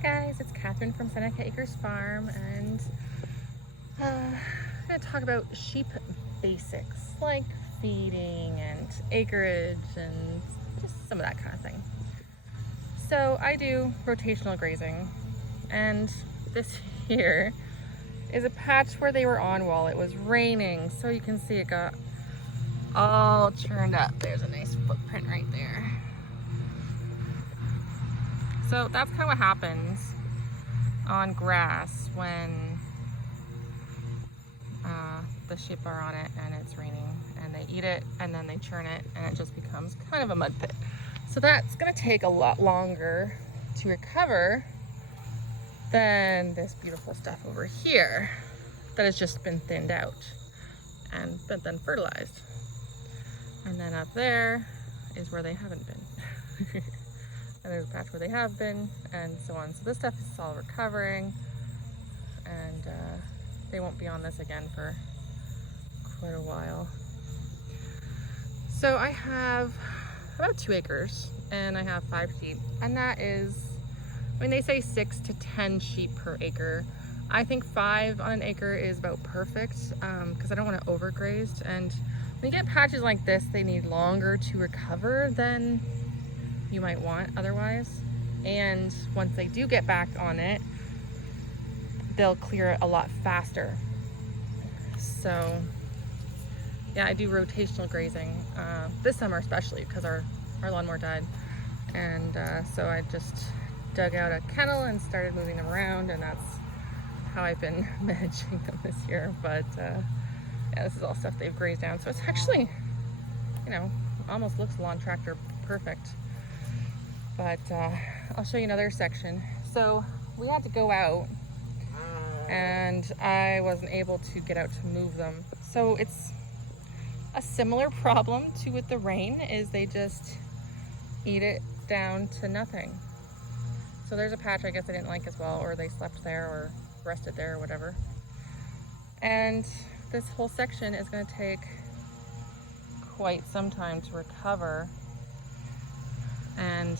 Hi guys, it's Catherine from Seneca Acres Farm, and I'm going to talk about sheep basics like feeding and acreage and just some of that kind of thing. So I do rotational grazing, and this here is a patch where they were on while it was raining, so you can see it got all churned up. There's a nice footprint right there. So that's kind of what happens on grass when the sheep are on it and it's raining, and they eat it and then they churn it and it just becomes kind of a mud pit. So that's going to take a lot longer to recover than this beautiful stuff over here that has just been thinned out and but then fertilized. And then up there is where they haven't been. And there's a patch where they have been, and so on. So this stuff is all recovering, and they won't be on this again for quite a while. So I have about 2 acres, and I have 5 sheep, and that is, I mean, they say 6 to 10 sheep per acre. I think 5 on an acre is about perfect, because I don't want to overgraze. And when you get patches like this, they need longer to recover than you might want otherwise. And once they do get back on it, they'll clear it a lot faster. So yeah, I do rotational grazing this summer especially because our lawnmower died, and so I just dug out a kennel and started moving them around, and that's how I've been managing them this year. But yeah, this is all stuff they've grazed down, so it's actually, you know, almost looks lawn tractor perfect. But I'll show you another section. So we had to go out, and I wasn't able to get out to move them. So it's a similar problem to with the rain, is they just eat it down to nothing. So there's a patch I guess I didn't like as well, or they slept there or rested there or whatever. And this whole section is going to take quite some time to recover, and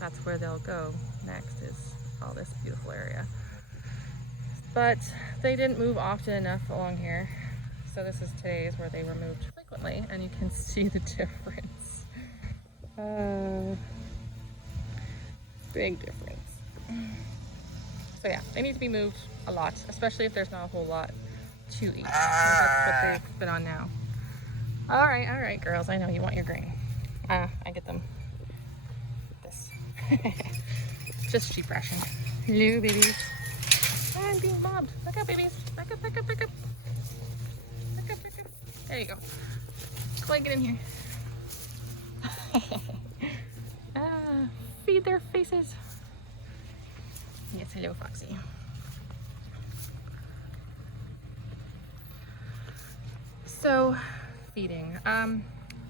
that's where they'll go next, is all this beautiful area. But they didn't move often enough along here, so this is today's where they were moved frequently, and you can see the difference. Big difference. So yeah, they need to be moved a lot, especially if there's not a whole lot to eat. That's what they've been on now. All right, girls, I know you want your grain. I get them this. Just sheep ration. Hello, babies. I'm being bobbed. Back up, babies. Back up, back up, back up. Back up, back up. There you go. Clay, get in here. Feed their faces. Yes, hello, Foxy. So, feeding.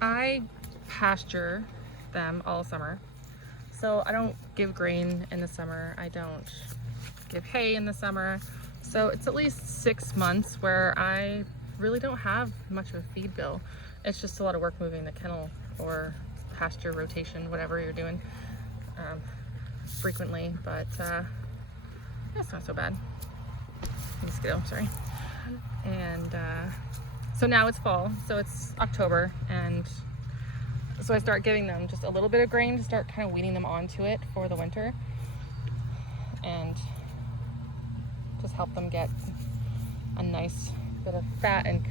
I pasture them all summer. So I don't give grain in the summer. I don't give hay in the summer. So it's at least 6 months where I really don't have much of a feed bill. It's just a lot of work moving the kennel or pasture rotation, whatever you're doing, frequently. But that's not so bad. Mosquito, sorry. And so now it's fall, so it's October, and so I start giving them just a little bit of grain to start kind of weaning them onto it for the winter, and just help them get a nice bit of fat and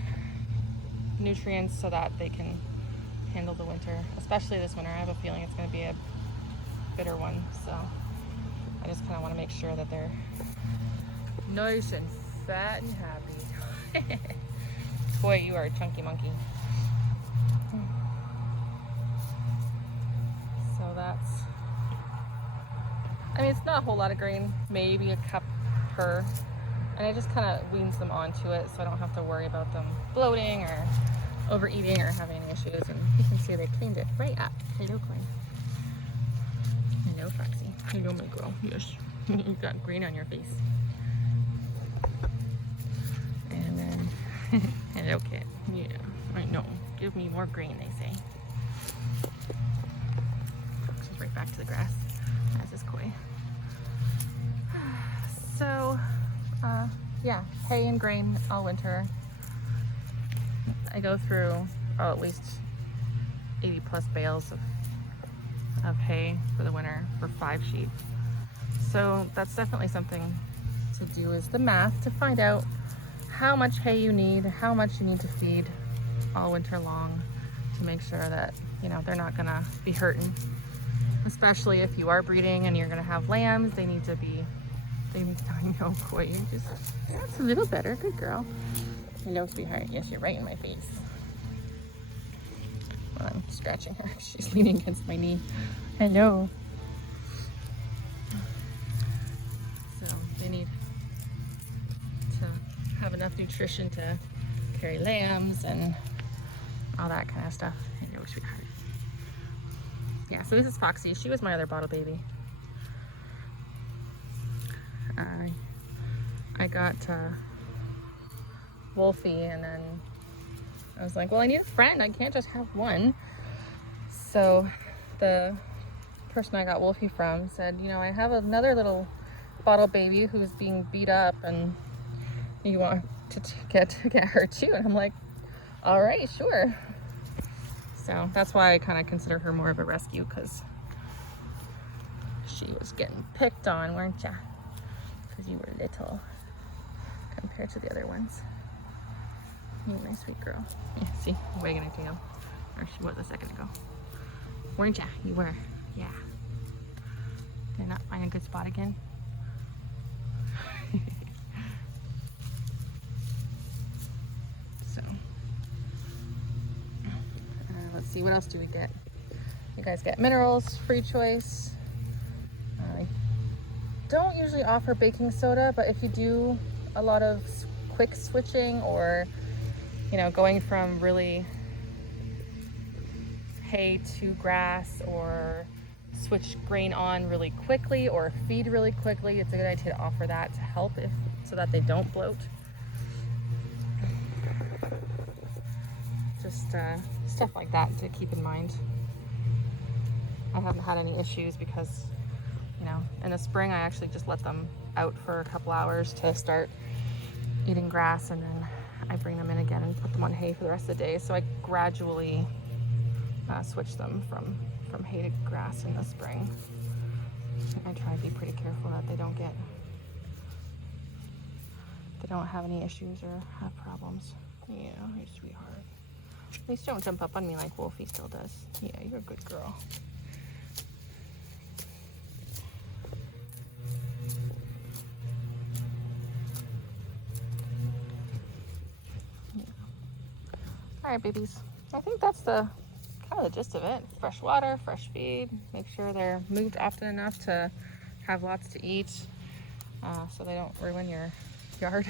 nutrients so that they can handle the winter, especially this winter. I have a feeling it's going to be a bitter one, so I just kind of want to make sure that they're nice and fat and happy. Boy, you are a chunky monkey. So that's, I mean, it's not a whole lot of grain, maybe a cup per, and it just kind of weans them onto it, so I don't have to worry about them bloating or overeating or having any issues. And you can see they cleaned it right up. Hello, Clay. Hello, Foxy. Hello, my girl. Yes. You got green on your face. And then, hello, kid. Yeah, I know. Give me more green, they say. She's right back to the grass, as is Koi. So, yeah, hay and grain all winter. I go through at least 80 plus bales of hay for the winter for 5 sheep. So that's definitely something to do, is the math to find out how much hay you need, how much you need to feed all winter long to make sure that, you know, they're not gonna be hurting. Especially if you are breeding and you're gonna have lambs, they need to, I know, boy, you just, that's a little better, good girl. Hello, sweetheart. Yes, you're right in my face. Well, I'm scratching her. She's leaning against my knee. Hello. So they need to have enough nutrition to carry lambs and all that kind of stuff. Hello, sweetheart. Yeah, so this is Foxy. She was my other bottle baby. I got Wolfie, and then I was like, well, I need a friend. I can't just have one. So the person I got Wolfie from said, you know, I have another little bottle baby who's being beat up, and you want to get her too. And I'm like, all right, sure. So that's why I kind of consider her more of a rescue, because she was getting picked on, weren't ya? Because you were little compared to the other ones. You're my sweet girl. Yeah, see, wagging her tail. Or she was a second ago. Weren't ya? You were. Yeah. Did I not find a good spot again? So, let's see, what else do we get? You guys get minerals, free choice. I don't usually offer baking soda, but if you do a lot of quick switching, or, you know, going from really hay to grass, or switch grain on really quickly, or feed really quickly, it's a good idea to offer that to help, so that they don't bloat. Just stuff like that to keep in mind. I haven't had any issues because, you know, in the spring I actually just let them out for a couple hours to start eating grass, and then I bring them in again and put them on hay for the rest of the day. So I gradually switch them from hay to grass in the spring. I try to be pretty careful that they don't have any issues or have problems. Yeah, you sweetheart. At least don't jump up on me like Wolfie still does. Yeah, you're a good girl. Yeah. All right, babies. I think that's kind of the gist of it. Fresh water, fresh feed. Make sure they're moved often enough to have lots to eat, so they don't ruin your yard.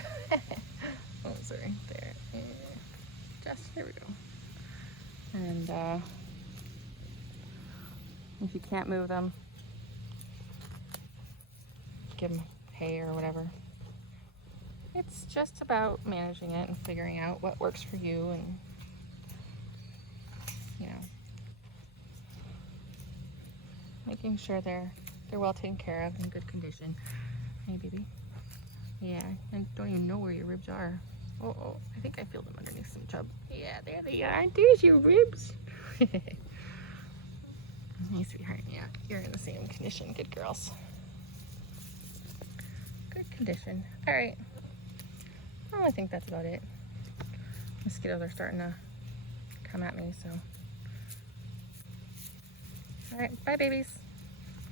Oh, sorry. There. There we go. And if you can't move them, give them hay or whatever. It's just about managing it and figuring out what works for you, and, you know, making sure they're well taken care of, in good condition. Hey, baby. Yeah, and don't even know where your ribs are. Oh, I think I feel them underneath some chub. Yeah, there they are. There's your ribs. Hey, sweetheart. Yeah, you're in the same condition. Good girls. Good condition. All right. Well, I think that's about it. Mosquitoes are starting to come at me, so. All right, bye, babies.